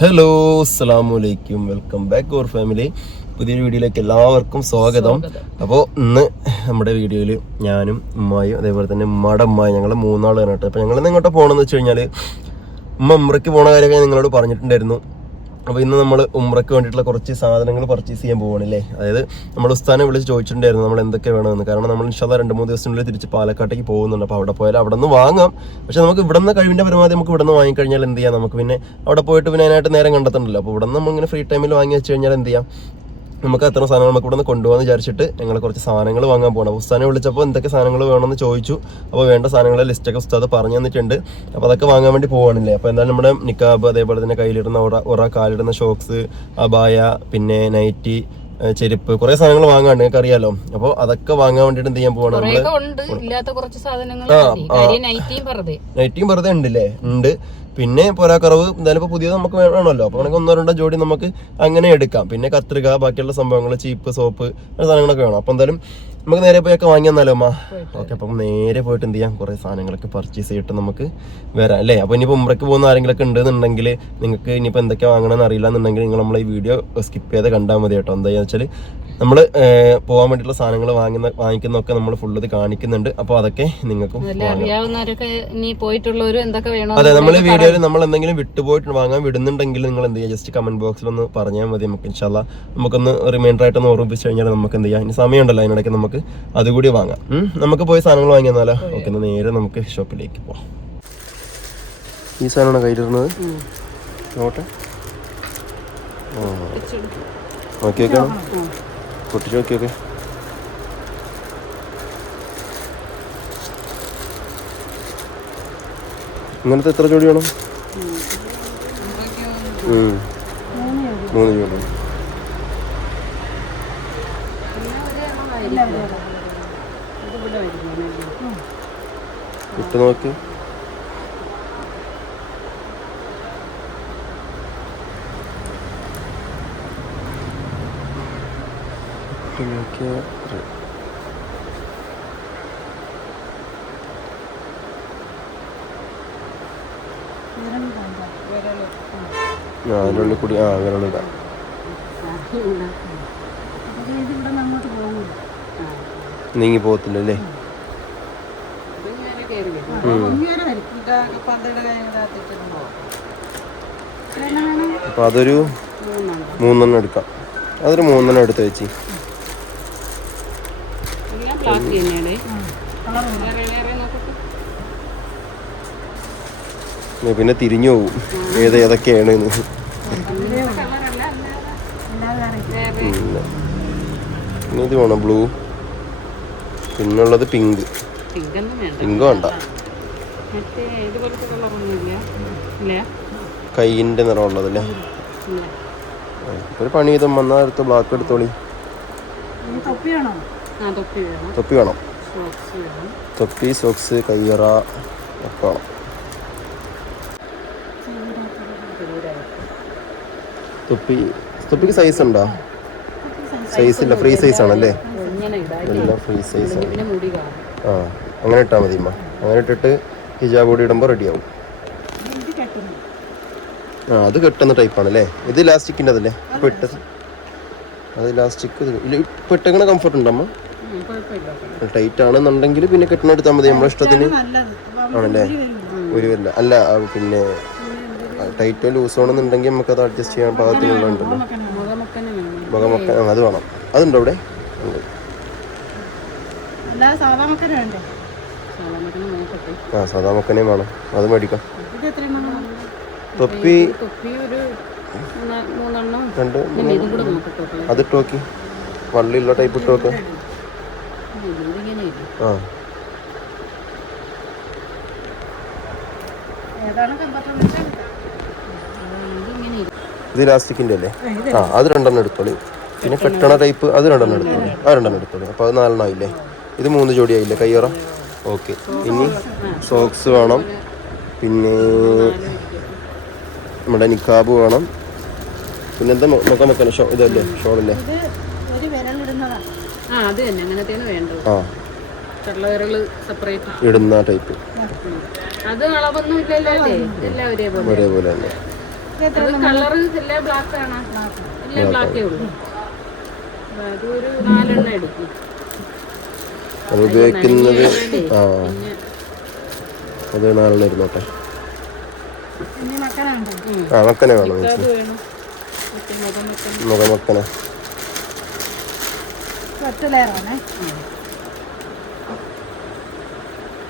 Hello അസ്സാം വലൈക്കും welcome back അവർ family പുതിയൊരു വീഡിയോയിലേക്ക് എല്ലാവർക്കും സ്വാഗതം. അപ്പോൾ ഇന്ന് നമ്മുടെ വീഡിയോയിൽ ഞാനും ഉമ്മായും അതേപോലെ തന്നെ ഉമ്മയുടെ ഉമ്മായി ഞങ്ങൾ മൂന്നാൾ കേട്ടോ. അപ്പോൾ ഞങ്ങൾ ഇങ്ങോട്ട് പോകണമെന്ന് വെച്ച് കഴിഞ്ഞാൽ ഉമ്മ ഉമ്രയ്ക്ക് പോണ കാര്യമൊക്കെ നിങ്ങളോട് പറഞ്ഞിട്ടുണ്ടായിരുന്നു. അപ്പോൾ ഇന്ന് നമ്മൾ ഉമ്രയ്ക്ക് വേണ്ടിയിട്ടുള്ള കുറച്ച് സാധനങ്ങൾ പർച്ചേസ് ചെയ്യാൻ പോവാണല്ലേ? അതായത് നമ്മൾ ഉസ്താനെ വിളിച്ച് ചോദിച്ചിട്ടുണ്ടായിരുന്നു നമ്മൾ എന്തൊക്കെ വേണമെന്ന്. കാരണം നമ്മൾ ഇൻഷാല്ല രണ്ട് മൂന്ന് ദിവസത്തിനുള്ളിൽ തിരിച്ച് പാലക്കാട്ടേക്ക് പോകുന്നുണ്ട്. അപ്പോൾ അവിടെ പോയാൽ അവിടെ നിന്ന് വാങ്ങാം. പക്ഷേ നമുക്ക് ഇവിടെ നിന്ന് കഴിവിന്റെ പരമാവധി നമുക്ക് ഇവിടെ നിന്ന് വാങ്ങിക്കഴിഞ്ഞാൽ എന്ത് ചെയ്യാം? നമുക്ക് പിന്നെ അവിടെ പോയിട്ട് പിന്നെ അതിനായിട്ട് നേരം കണ്ടെത്തണ്ടല്ലോ. അപ്പോൾ ഇവിടെ നിന്ന് നമ്മളിങ്ങനെ ഫ്രീ ടൈമിൽ വാങ്ങി വെച്ച് കഴിഞ്ഞാൽ എന്ത് ചെയ്യാം? നമുക്ക് അത്ര സാധനങ്ങൾ നമുക്ക് ഇവിടെ നിന്ന് കൊണ്ടുപോകാന്ന് വിചാരിച്ചിട്ട് ഞങ്ങൾ കുറച്ച് സാധനങ്ങൾ വാങ്ങാൻ പോകണം ഉസ്താനെ വിളിച്ചപ്പോൾ എന്തൊക്കെ സാധനങ്ങൾ വേണമെന്ന് ചോദിച്ചു. അപ്പോൾ വേണ്ട സാധനങ്ങളെ ലിസ്റ്റൊക്കെ ഉസ്താദ് പറഞ്ഞു തന്നിട്ടുണ്ട്. അപ്പോൾ അതൊക്കെ വാങ്ങാൻ വേണ്ടി പോവാണില്ലേ? അപ്പോൾ എന്തായാലും നമ്മുടെ നിക്കാബ് അതേപോലെ തന്നെ കയ്യിലിടുന്ന ഉറ ഉറ കാലിടുന്ന ഷോക്സ് അബായ പിന്നെ നൈറ്റി ചെരുപ്പ് കുറെ സാധനങ്ങൾ വാങ്ങാണ്ട് നിങ്ങൾക്ക് അറിയാലോ. അപ്പോൾ അതൊക്കെ വാങ്ങാൻ വേണ്ടിട്ട് എന്ത് ചെയ്യാൻ പോവാണ് നൈറ്റിയും വെറുതെ ഉണ്ടല്ലേ? ഉണ്ട്. പിന്നെ പോരാക്കറവ് എന്തായാലും ഇപ്പോൾ പുതിയത് നമുക്ക് വേണമല്ലോ. അപ്പോൾ നമുക്ക് ഒന്നോ രണ്ടോ ജോഡി നമുക്ക് അങ്ങനെ എടുക്കാം. പിന്നെ കത്രിക ബാക്കിയുള്ള സംഭവങ്ങൾ ചീപ്പ് സോപ്പ് അങ്ങനെ സാധനങ്ങളൊക്കെ വേണം. അപ്പോൾ എന്തായാലും നമുക്ക് നേരെ പോയൊക്കെ വാങ്ങി തന്നാലോ അമ്മ ഓക്കെ അപ്പം നേരെ പോയിട്ട് എന്ത് ചെയ്യാം? കുറേ സാധനങ്ങളൊക്കെ പർച്ചേസ് ചെയ്തിട്ട് നമുക്ക് വരാം അല്ലേ? അപ്പോൾ ഇനിയിപ്പോൾ ഉമ്രയ്ക്ക് പോകുന്ന ആരെങ്കിലൊക്കെ ഉണ്ടെന്നുണ്ടെങ്കിൽ നിങ്ങൾക്ക് ഇനിയിപ്പോൾ എന്തൊക്കെ വാങ്ങണമെന്ന് അറിയില്ല എന്നുണ്ടെങ്കിൽ നിങ്ങൾ നമ്മളെ ഈ വീഡിയോ സ്കിപ്പ് ചെയ്ത് കണ്ടാൽ മതി കേട്ടോ. എന്താ വെച്ചാൽ നമ്മൾ പോകാൻ വേണ്ടിയിട്ടുള്ള സാധനങ്ങൾ വാങ്ങുന്ന വാങ്ങിക്കുന്നൊക്കെ നമ്മൾ ഫുള്ള് ഇത് കാണിക്കുന്നുണ്ട്. അപ്പോൾ അതൊക്കെ നിങ്ങൾക്കും അറിയാവുന്നവരൊക്കെ ഇനി പോയിട്ടുള്ളവരും എന്തൊക്കെ വേണോ അതെ നമ്മൾ വീഡിയോയിൽ നമ്മൾ എന്തെങ്കിലും വിട്ടുപോയിട്ട് വാങ്ങാൻ വിടുന്നുണ്ടെങ്കിൽ നിങ്ങൾ എന്ത് ചെയ്യുക ജസ്റ്റ് കമന്റ് ബോക്സിൽ ഒന്ന് പറഞ്ഞാൽ മതി നമുക്ക് ഇൻഷാല്ല നമുക്കൊന്ന് റിമൈൻഡർ ആയിട്ട് ഒന്ന് ഓർമ്മിപ്പിച്ച് കഴിഞ്ഞാൽ നമുക്ക് എന്ത് ചെയ്യാം? ഇനി സമയമുണ്ടല്ലോ അതിനിടയ്ക്ക് നമുക്ക് അതുകൂടി വാങ്ങാം. നമുക്ക് പോയി സാധനങ്ങൾ വാങ്ങിയെന്നാലോ ഓക്കെ എന്നാൽ നേരെ നമുക്ക് ഷോപ്പിലേക്ക് പോവാം. ഈ സാധനമാണ് കയ്യിലിരുന്നത്? നോട്ടെ നോക്കി വെക്കണം പൊട്ടിച്ച് നോക്കിയൊക്കെ. ഇങ്ങനത്തെ എത്ര ജോഡി വേണം. മൂന്ന് ജോഡി. ഇട്ട് നോക്കി. ഒരു- ആ കൂടി ആ വിരലിടാം നീങ്ങി പോകത്തില്ല അപ്പൊ അതൊരു മൂന്നെണ്ണം എടുക്കാം. അതൊരു മൂന്നെണ്ണം എടുത്ത് വെച്ച്. തന്നെയാണ്. പിന്നെ തിരിഞ്ഞു പോകും ഏത് ഏതൊക്കെയാണ് ഇത് വേണം ബ്ലൂ. പിന്നുള്ളത് പിങ്ക്. പിങ്ക് വേണ്ട. കൈയിന്റെ നിറമുള്ളത് അല്ലേ? ഒരു പണി ചെയ്തും വന്നാൽ എടുത്ത് ബ്ലാക്ക് എടുത്തോളി. ആ തൊപ്പി വേണം. തൊപ്പി സോക്സ് കയ്യറ ഒക്കെ വേണം. തൊപ്പി തൊപ്പിക്ക് സൈസ് ഉണ്ടോ? സൈസ് ഇല്ല ഫ്രീ സൈസ് ആണല്ലേ? എല്ലാം ഫ്രീ സൈസ് ആണ്. ആ അങ്ങനെ ഇട്ടാൽ മതി അമ്മ അങ്ങനെ ഇട്ടിട്ട് ഹിജാബ് കൂടി ഇടുമ്പോൾ റെഡിയാവും ആ അത് കെട്ടുന്ന ടൈപ്പാണ് അല്ലേ ഇത് ഇലാസ്റ്റിക്കിന്റെ അതല്ലേ ഇപ്പോൾ ഇട്ടത്. അത് ഇലാസ്റ്റിക് ഇപ്പോൾ ഇട്ടങ്ങനെ കംഫർട്ട് ഉണ്ടോ അമ്മ ടൈറ്റ് ആണെന്നുണ്ടെങ്കിൽ പിന്നെ കെട്ടണെടുത്താൽ മതി. നമ്മളെ ഇഷ്ടത്തിന്. ആണല്ലേ? ഒരു വരില്ല. അല്ല പിന്നെ ടൈറ്റോ ലൂസോ ആണെന്നുണ്ടെങ്കിൽ നമുക്ക് അത് അഡ്ജസ്റ്റ് ചെയ്യാൻ പാകത്തിനുള്ളതുണ്ടല്ലോ ഉണ്ടല്ലോ. മുഖമൊക്കെ അത് വേണം. അതുണ്ടോ നോക്കട്ടെ ആ സാധാ മക്കനെയും വേണം. അത് മേടിക്കാം. തൊപ്പി രണ്ട് അത് ടോക്കി നോക്കി. വള്ളിയുള്ള ടൈപ്പ് ഇട്ട് നോക്ക്. ആ, ഇത് ഇലാസ്റ്റിക്കിന്റെ അല്ലേ? ആ അത് രണ്ടെണ്ണം എടുത്തോളി. പിന്നെ കെട്ടണ ടൈപ്പ് അത് രണ്ടെണ്ണം എടുത്തോളി. ആ രണ്ടെണ്ണം എടുത്തോളി. അപ്പോൾ അത് നാലെണ്ണം ആയില്ലേ? ഇത് മൂന്ന് ജോഡി ആയില്ലേ? കയ്യറ ഓക്കെ. ഇനി സോക്സ് വേണം. പിന്നെ നമ്മുടെ നിക്കാബ് വേണം. പിന്നെന്താ മുഖം വെക്കണം ഷോ ഇതല്ലേ? ഷോളല്ലേ? അത് തന്നെ അങ്ങനത്തേന് വേണ്ടത്. ആ. സെപ്പറേറ്റ് ഇടുന്ന ടൈപ്പ് അത് അളവൊന്നും ഇല്ലല്ലോ അല്ലേ? എല്ലാം ഒരേപോലെ. ഒരേപോലെ തന്നെ. അത് കളറ് എല്ലാം ബ്ലാക്ക് ആണ്. എല്ലാം ബ്ലാക്കേ ഉള്ളൂ. അപ്പൊ അതൊരു നാലെണ്ണം എടുക്കും. അത് ഉപയോഗിക്കുന്നത് ആ. അത് നാളെ ഇരുന്നോട്ടെ. ആ മക്കനെ വേണം മുഖമക്കനെ. ഒറ്റ ലെയറാണേ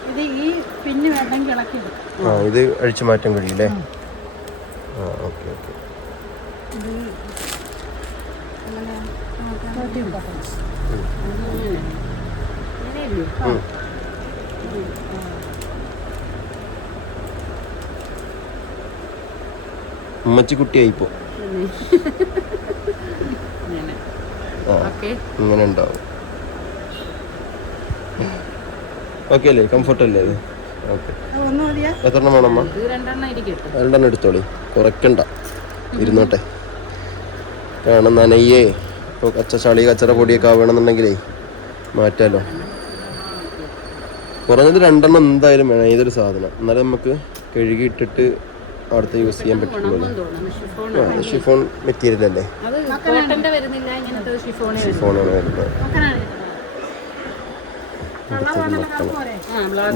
ഇത് ഈ പിന്ന് വേണമെങ്കിൽ ഇളക്കിടും ആ ഇത് അഴിച്ചു മാറ്റാൻ കഴിയില്ലേ ആ ഓക്കെ ഓക്കെ ഇത് കൊടുക്കണം അങ്ങനെ ഇങ്ങനെ ഉണ്ടാവും ഓക്കെ. അല്ലേ കംഫർട്ട് അല്ലേ അത്? ഓക്കെ. അത് ഒന്ന് മതിയാ. എത്ര എണ്ണം വേണം രണ്ടെണ്ണം ഇരിക്കട്ടെ രണ്ടെണ്ണം എടുത്തോളി. കുറയ്ക്കണ്ട. ഇരുന്നോട്ടെ. കാരണം നനയ്യേ ഇപ്പോൾ കച്ച ചളി കച്ചറ പൊടിയൊക്കെ ആവണമെന്നുണ്ടെങ്കിലേ മാറ്റാലോ. കുറഞ്ഞത് രണ്ടെണ്ണം എന്തായാലും വേണം. ഏതൊരു സാധനം. എന്നാലും നമുക്ക് കഴുകിയിട്ടിട്ട് അടുത്ത് യൂസ് ചെയ്യാൻ പറ്റുള്ളൂ. ഷിഫോൺ ആ ഷിഫോൺ മെറ്റീരിയൽ അല്ലേ ഷിഫോണാണ് വരുന്നത്.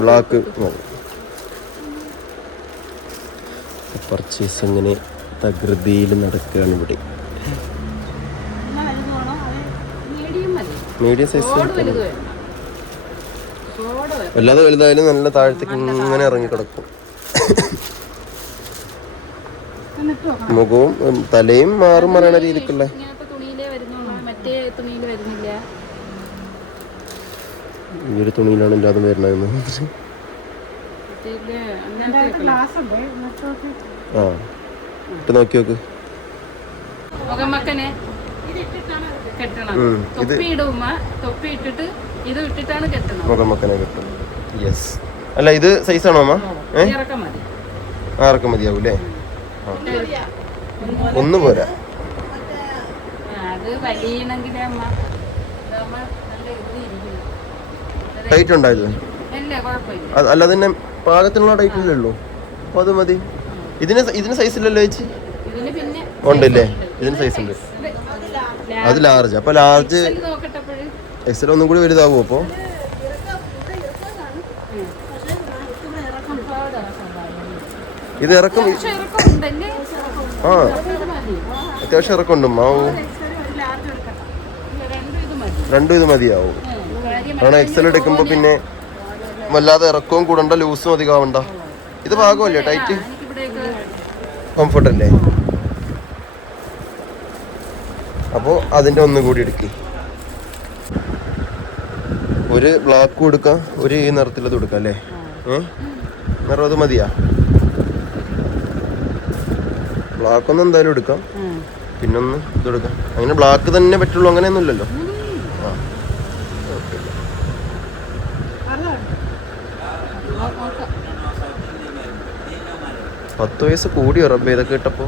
ബ്ലാക്ക് പർച്ചേസ് അങ്ങനെ തകൃതിയിൽ നടക്കുകയാണ് ഇവിടെ. മീഡിയം സൈസ് വല്ലാതെ വലുതായാലും നല്ല താഴത്തേക്ക് ഇങ്ങനെ ഇറങ്ങി കിടക്കും മുഖവും തലയും മാറും പറയണ രീതിക്കുള്ള ഈ ഒരു തുണിയിലാണ് എല്ലാതും വരണതെന്ന് ആ ഇട്ട് നോക്കി നോക്ക്. മുഖമക്കനെ കെട്ടണം. യെസ് അല്ല ഇത് സൈസാണോ അമ്മ? ഏ? മതി. ആർക്കും മതിയാവും അല്ലേ ഒന്ന് പോരാ. ടൈറ്റ് ഉണ്ടായത്? അല്ലേ തന്നെ പാകത്തിനുള്ള ടൈറ്റ് ഇല്ലല്ലോ. അപ്പൊ അത് മതി. ഇതിന് ഇതിന് സൈസ് ഇല്ലല്ലോ ചേച്ചി? ഉണ്ടല്ലേ? ഇതിന് സൈസ് ഉണ്ട്. അത് ലാർജ് അപ്പൊ ലാർജ് എക്സൽ ഒന്നും കൂടി വലുതാകുമോ അപ്പോൾ ഇത് ഇറക്കം ആ. അത്യാവശ്യം ഇറക്കമുണ്ട് മാവ്. രണ്ടും ഇത് മതിയാവും. കാരണം എക്സൽ എടുക്കുമ്പോൾ പിന്നെ വല്ലാതെ ഇറക്കവും കൂടണ്ട ലൂസും അധികം ആവണ്ട ഇത് ഭാഗമല്ലേ ടൈറ്റ് കംഫർട്ട് അല്ലേ അപ്പോൾ അതിന്റെ ഒന്നും കൂടി എടുക്കി. ഒരു ബ്ലാക്ക് കൊടുക്കാം ഒരു ഈ നിറത്തിലത് കൊടുക്കാം അല്ലേ? ഏ? നിറം അത് മതിയാ? ബ്ലാക്ക് ഒന്ന് എന്തായാലും എടുക്കാം. പിന്നെ പിന്നൊന്ന് ഇതെടുക്കാം. അങ്ങനെ ബ്ലാക്ക് തന്നെ പറ്റുള്ളൂ അങ്ങനെയൊന്നും ഇല്ലല്ലോ ആ. പത്ത് വയസ്സ് കൂടി റബ്ബ് ഇതൊക്കെ ഇട്ടപ്പോ?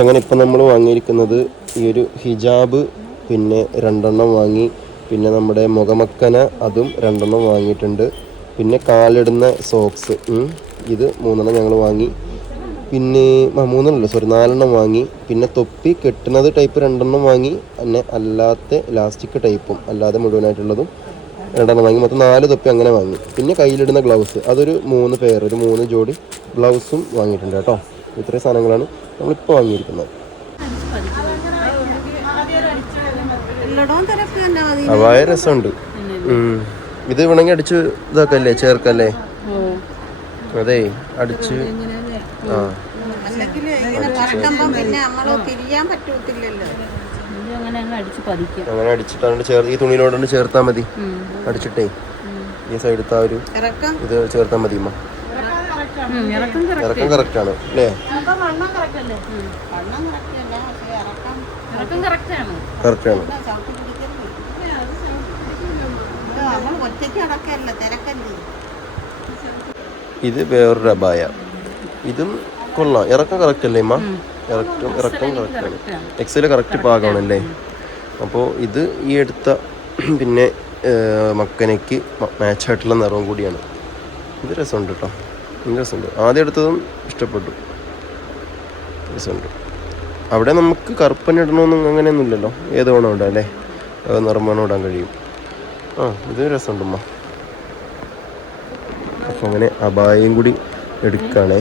അങ്ങനെ ഇപ്പം നമ്മൾ വാങ്ങിയിരിക്കുന്നത് ഈ ഒരു ഹിജാബ് പിന്നെ രണ്ടെണ്ണം വാങ്ങി പിന്നെ നമ്മുടെ മുഖമക്കന അതും രണ്ടെണ്ണം വാങ്ങിയിട്ടുണ്ട്. പിന്നെ കാലിടുന്ന സോക്സ് ഇത് മൂന്നെണ്ണം ഞങ്ങൾ വാങ്ങി. പിന്നെ ആ മൂന്നെണ്ണല്ലോ സോറി നാലെണ്ണം വാങ്ങി. പിന്നെ തൊപ്പി കെട്ടുന്നത് ടൈപ്പ് രണ്ടെണ്ണം വാങ്ങി. പിന്നെ അല്ലാത്ത ഇലാസ്റ്റിക് ടൈപ്പും അല്ലാതെ മുഴുവനായിട്ടുള്ളതും രണ്ടെണ്ണം വാങ്ങി. മൊത്തം നാല് തൊപ്പി അങ്ങനെ വാങ്ങി. പിന്നെ കയ്യിലിടുന്ന ഗ്ലൗസ് അതൊരു മൂന്ന് പെയർ ഒരു മൂന്ന് ജോഡി ഗ്ലൗസും വാങ്ങിയിട്ടുണ്ട് കേട്ടോ. ഇത്രയും സാധനങ്ങളാണ് നമ്മളിപ്പോൾ വാങ്ങിയിരിക്കുന്നത്. വളരെ രസമുണ്ട്. ഉം. ഇത് വേണമെങ്കിൽ അടിച്ച് ഇതാക്കല്ലേ ചേർക്കല്ലേ? അതെ അടിച്ച്. ആ. അങ്ങനെ അങ്ങ് അടിച്ച് പതിക്കാം. അങ്ങനെ അടിച്ചിട്ടാണ് ചേർ ഈ തുണിയിലോട്ട് ചേർത്താൽ മതി. അടിച്ചിട്ടേ. ഈ സൈഡത്തെ ആ ഒരു ഇത് ചേർത്താൽ മതി അമ്മ ഇറക്കം കറക്റ്റ് ആണ്. അല്ലേ? കറക്റ്റ് കറക്റ്റല്ലേ വണ്ണം കറക്റ്റല്ല പക്ഷേ ഇറക്കം ഇറക്കം correct ആണ് കറക്റ്റ് ആണ് ചവിട്ടി പിടിക്കല്ലേ നമ്മൾ ഒറ്റയ്ക്ക് അടക്കല്ല തിരക്കല്ലേ ഇത് വേറൊരു അബായ ഇതും കൊള്ളാം. ഇറക്കം കറക്റ്റ് അല്ലേ അമ്മ ഇറക്കം ഇറക്കം കറക്റ്റ് ആണ്. correct ആണ്. എക്സൽ കറക്റ്റ് പാകമാണല്ലേ അപ്പോൾ ഇത് ഈ എടുത്ത പിന്നെ മക്കനയ്ക്ക് മാച്ചായിട്ടുള്ള നിറവും കൂടിയാണ്. ഇത് രസമുണ്ട് കേട്ടോ ഇത് രസമുണ്ട്. ആദ്യം എടുത്തതും ഇഷ്ടപ്പെട്ടു. രസമുണ്ട്. അവിടെ നമുക്ക് കറുപ്പനിടണമെന്നും ഇടണമെന്നും അങ്ങനെയൊന്നും ഇല്ലല്ലോ ഏത് വേണം ഇടാം അല്ലേ? നിറം വേണം ഇടാൻ കഴിയും. ആ ഇത് രസമുണ്ടമ്മ. അപ്പം അപ്പോൾ അങ്ങനെ അബായയും കൂടി എടുക്കുകയാണേ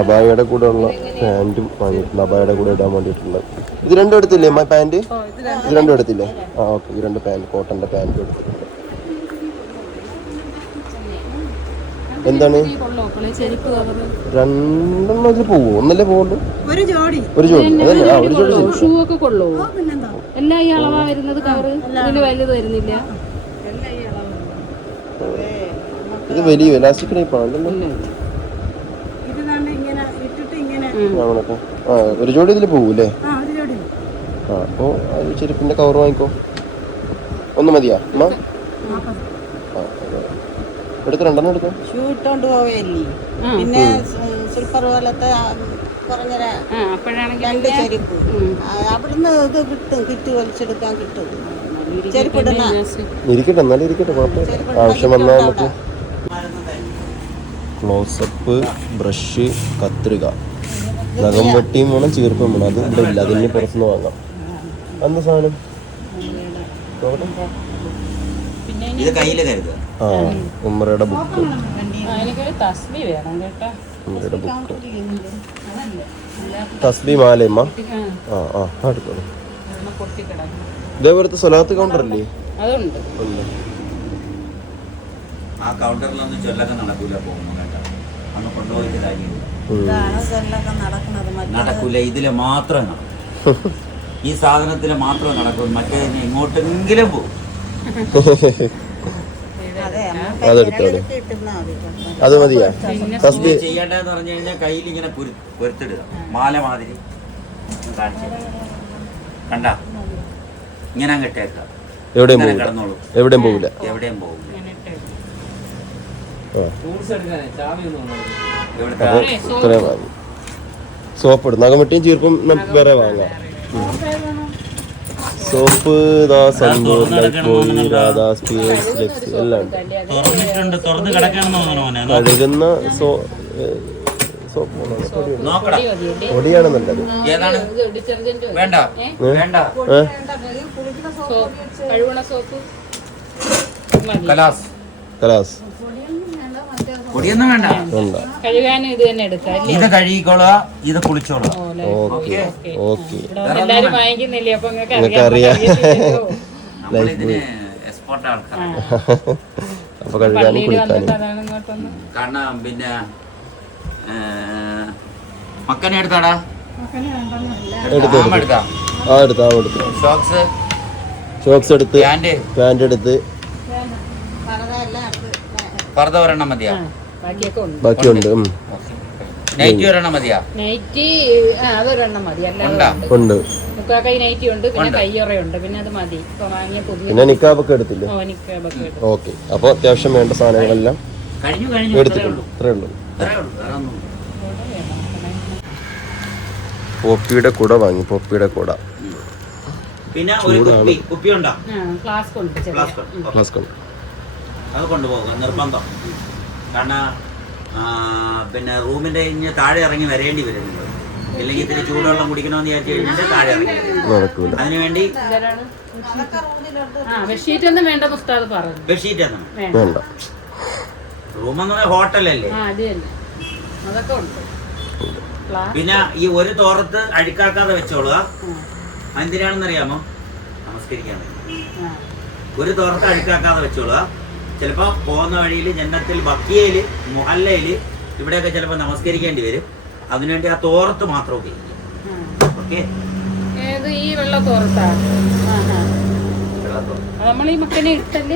അബായയുടെ കൂടെ ഉള്ള പാന്റും വാങ്ങിയിട്ടുണ്ട്. അബായയുടെ കൂടെ ഇടാൻ വേണ്ടിയിട്ടുള്ളത് ഇത് രണ്ടും എടുത്തില്ലേ അമ്മ പാന്റ് ഇത് രണ്ടും. എടുത്തില്ലേ? ആ ഓക്കെ. ഇത് രണ്ട് പാന്റ് കോട്ടന്റെ പാന്റും എടുത്തിട്ടുണ്ട്. എന്താണ്? രണ്ടെണ്ണം ഇതിൽ പോവോ? ഒന്നല്ലേ പോകുള്ളൂ ഒരു ജോഡി. ഒരു ജോഡി. അതന്നെ ആ ഒരു ജോഡി ശരി. ഷൂ ഒക്കെ കൊള്ളോ? എല്ലാം ഈ അളവാ വരുന്നത് കവറ് ഇതിന് വലുത് വരുന്നില്ല. ഇത് വലിയ ഇലാസ്റ്റിക് ഇങ്ങനെ ആണൊക്കെ ആ ഒരു ജോഡി ഇതിൽ പോകൂലേ ആ ഒരു ജോഡി. ആ അപ്പോൾ അത് ചെരുപ്പിന്റെ കവർ വാങ്ങിക്കോ. ഒന്ന് മതിയാ. അമ്മ? ആ എടുത്ത് രണ്ടെണ്ണം എടുക്കാം. ഷൂ ഇട്ടോണ്ട് പോവല്ലേ. പിന്നെ സിൽപ്പർ പോലത്തെ ആ, അപ്പോഴാണെങ്കിൽ രണ്ട് ചെരുപ്പ്. ആ, അവിടുന്ന് ഇത് കിട്ടും കിറ്റ് വലിച്ചെടുക്കാൻ കിട്ടും. ചെരുപ്പ് ഇടുന്ന ഇരിക്കട്ടെ എന്നാലും ഇരിക്കട്ടെ കുഴപ്പമില്ല. ആവശ്യം വന്നാൽ നമുക്ക് ക്ലോസപ്പ് ബ്രഷ് കത്രിക. നഖം വെട്ടിയും വേണം ചീർപ്പും വേണം. അത് ഇവിടെ ഇല്ല. അതിന് പുറത്തുനിന്ന് വാങ്ങാം. അന്ന് സാധനം. ഇത് കയ്യിൽ കരുതുക. ആ ഉമ്മറയുടെ ബുക്ക് എനിക്കൊരു തസ്ബി വേണം കേട്ടോ. തസ്ബി മാലയമ്മ? ആ, ആ. ഇതേപോലത്തെ സ്വലാത്ത് കൗണ്ടർ അല്ലേ അതുണ്ട് ആ കൗണ്ടറിലൊന്നും ചൊല്ലൊക്കെ നടക്കൂല പോകുന്നു കേട്ടോ. അന്ന് കൊണ്ടുപോയിട്ട് കാര്യമില്ല. ഉം. നടക്കുന്നത്. മറ്റേ നടക്കൂല ഇതിൽ മാത്രം നടക്കും. ഈ സാധനത്തിൽ മാത്രം നടക്കും. മറ്റേ ഇങ്ങോട്ടെങ്കിലും പോകും. അതെടുത്തോളൂ അത് മതിയാ. ഫസ്റ്റ് ഇത് ചെയ്യേണ്ടതെന്ന് പറഞ്ഞു കഴിഞ്ഞാൽ കയ്യിൽ ഇങ്ങനെ പൊരു പൊരുത്തിടുക. മാല മാതിരി കാണിച്ചു കണ്ട? ഇങ്ങനെ അങ്ങോട്ടേക്ക എവിടെയും പോകില്ല എവിടെയും പോകില്ല എവിടെയും പോകും ആ. എവിടുത്തെ അപ്പോൾ ഇത്രയും വാങ്ങി. സോപ്പ് ഇടും. നഖമെട്ടിയും ചീർപ്പും നമുക്ക് വേറെ വാങ്ങാം. സോപ്പ് എല്ലാം കഴുകുന്ന പൊടിയാണ് നല്ലത് കലാസ്. ഡിറ്റർജന്റ് വേണ്ട വേണ്ട ഏ? സോപ്പ് കഴുകണ സോപ്പ് മതി കലാസ് കലാസ് പൊടിയൊന്നും വേണ്ട. കഴുകാനും ഇത് തന്നെ എടുക്കാം അല്ലേ? ഇത് കഴുകിക്കോളുക ഇത് കുളിച്ചോളുക. ഓക്കെ ഓക്കെ ഇവിടെ വന്ന് എല്ലാരും വാങ്ങിക്കുന്നില്ലേ? അപ്പൊ നിങ്ങൾക്ക് അറിയാം. നമ്മളിതിന് എക്സ്പോർട്ട് അപ്പൊ കഴുകാനും കുളിക്കാനും. കാരണം പിന്നെ മക്കനെ എടുത്താടാ? ആ എടുത്തു ആ എടുത്തു ഷോക്സ് ഷോക്സ് എടുത്ത്. പാന്റ് പാന്റ് എടുത്ത്. പർദ്ദ ഒരെണ്ണം മതിയാ? ഉണ്ട്. ബാക്കിയുണ്ട്. നൈറ്റി ഒരെണ്ണം മതിയാ? നൈറ്റി അതൊരെണ്ണം മതി. ഉണ്ടാ? ഉണ്ട്. ഉണ്ട്. നൈറ്റി ഉണ്ട് പിന്നെ കയ്യൊറയുണ്ട് പിന്നെ അത് മതി. പിന്നെ നിക്കാബൊക്കെ എടുത്തില്ലേ? ഓക്കെ. അപ്പൊ അത്യാവശ്യം വേണ്ട സാധനങ്ങളെല്ലാം എടുത്തിട്ടുള്ളൂ ഇത്രേ ഉള്ളൂ. പോപ്പിയുടെ കുട വാങ്ങി പോപ്പിയുടെ കുട. പിന്നെ ഒരു കുപ്പി. കുപ്പി ഉണ്ടോ ഫ്ലാസ്ക്. ഫ്ലാസ്ക് ഉണ്ട്. അത് കൊണ്ടുപോകുക നിർബന്ധം. കാരണം പിന്നെ റൂമിന്റെ ഇഞ്ഞ് താഴെ ഇറങ്ങി വരേണ്ടി വരും. നിങ്ങൾ ഇല്ലെങ്കിൽ ഇത്തിരി ചൂടുവെള്ളം കുടിക്കണമെന്ന് വിചാരിച്ചു കഴിഞ്ഞാൽ താഴെ ഇറങ്ങി അതിനുവേണ്ടി ബെഡ്ഷീറ്റ് ഒന്നും വേണ്ട ഉസ്താദ് പറഞ്ഞു. ബെഡ്ഷീറ്റ് ആണ് വേണ്ട. വേണ്ട. റൂം എന്ന് പറഞ്ഞാൽ ഹോട്ടലല്ലേ അതൊക്കെ ഉണ്ട്. പിന്നെ ഈ ഒരു തോറത്ത് അഴുക്കാക്കാതെ വെച്ചോളുക. എന്തിനാണെന്ന് അറിയാമോ നമസ്കരിക്കാൻ ഒരു തോറത്ത് അഴുക്കാക്കാതെ വെച്ചോളുക. ചിലപ്പോ പോകുന്ന വഴിയിൽ ജന്നത്തിൽ ബക്കിയയിൽ മുഹല്ലയിൽ ഇവിടെയൊക്കെ ചിലപ്പോൾ നമസ്കരിക്കേണ്ടി വരും. അതിനുവേണ്ടി ആ തോർത്ത് മാത്രം ഉപയോഗിക്കും. ഓക്കെ? ഈ വെള്ളത്തോറത്താണ് നമ്മൾ ഈ മക്കനെ ഇട്ടൽ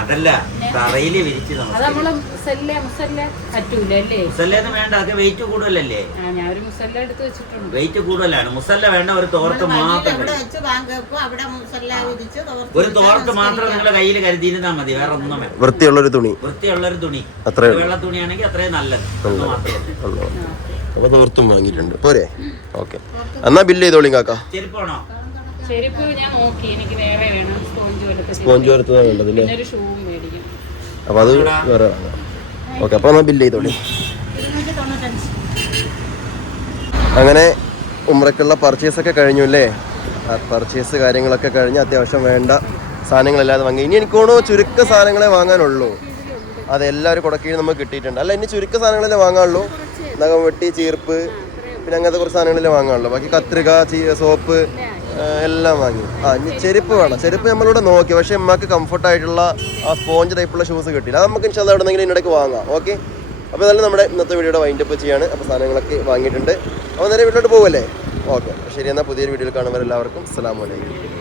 അതല്ല തറയിൽ വിരിച്ച് അത് നമ്മൾ മുസല്ല മുസല്ല പറ്റൂല അല്ലേ? മുസല്ലേന്ന് വേണ്ട അത് വെയിറ്റ് കൂടുതലല്ലേ? ആ ഞാൻ ഒരു മുസല്ല എടുത്ത് വെച്ചിട്ടുണ്ട്. വെയിറ്റ് കൂടുതലാണ്. മുസല്ല വേണ്ട ഒരു തോർത്ത് മാത്രം ഒരു തോർത്ത് മാത്രം നിങ്ങളുടെ കയ്യിൽ കരുതിയിരുന്നാ മതി വേറെ ഒന്നും വേണ്ട. വൃത്തിയുള്ളൊരു തുണി. വൃത്തിയുള്ള ഒരു തുണി വെള്ള തുണിയാണെങ്കിൽ അത്രയും നല്ലത്. അപ്പൊ തോർത്തും വാങ്ങിയിട്ടുണ്ട്. പോരെ? ഓക്കെ. എന്നാ ബില്ല് ചെയ്തോളിങ്ങാക്കാ കാക്ക. ചെരുപ്പാണോ ചെരുപ്പ് ഞാൻ നോക്കി എനിക്ക് വേറെ വേണം. സ്പോഞ്ച് പോലത്തെ സ്പോഞ്ച് വരത്തതാണ് വേണ്ടത് അല്ലേ? പിന്നെ ഒരു ഷൂവും മേടിക്കും. അപ്പോൾ അത് വേറെ ഓക്കെ അപ്പോൾ ബില്ല് ചെയ്തോളി. അങ്ങനെ ഉമ്രക്കുള്ള പർച്ചേസ് ഒക്കെ കഴിഞ്ഞു അല്ലേ? പർച്ചേസ് കാര്യങ്ങളൊക്കെ കഴിഞ്ഞ് അത്യാവശ്യം വേണ്ട സാധനങ്ങളല്ലാതെ വാങ്ങി. ഇനി എനിക്ക് തോന്നുന്നു ചുരുക്ക സാധനങ്ങളെ വാങ്ങാനുള്ളൂ. അതെല്ലാവരും കുടക്കി നമുക്ക് കിട്ടിയിട്ടുണ്ട്. അല്ല ഇനി ചുരുക്ക സാധനങ്ങളല്ലേ വാങ്ങാനുള്ളൂ. നഖം വെട്ടി ചീർപ്പ് പിന്നെ അങ്ങനത്തെ കുറച്ച് സാധനങ്ങളല്ലേ വാങ്ങാനുള്ളൂ. ബാക്കി കത്രിക ചീ- സോപ്പ് എല്ലാം വാങ്ങി. ആ ഇനി ചെരുപ്പ് വേണം. ചെരുപ്പ് നമ്മളിവിടെ നോക്കി. പക്ഷെ നമ്മൾക്ക് കംഫർട്ടായിട്ടുള്ള ആ സ്പോഞ്ച് ടൈപ്പുള്ള ഷൂസ് കിട്ടിയില്ല. അത് നമുക്ക് ഇൻഷാല്ല എവിടെ നിന്നെങ്കിലും ഇടയ്ക്ക് വാങ്ങാം. ഓക്കെ അപ്പോൾ ഇതെല്ലാം നമ്മുടെ ഇന്നത്തെ വീഡിയോയുടെ വൈൻഡപ്പ് ചെയ്യാണ്. അപ്പോൾ സാധനങ്ങളൊക്കെ വാങ്ങിയിട്ടുണ്ട്. അപ്പോൾ നേരെ വീട്ടിലോട്ട് പോകുമല്ലേ ഓക്കെ ശരി എന്നാൽ പുതിയൊരു വീഡിയോയിൽ കാണുമ്പോൾ എല്ലാവർക്കും അസ്സലാമു അലൈക്കും.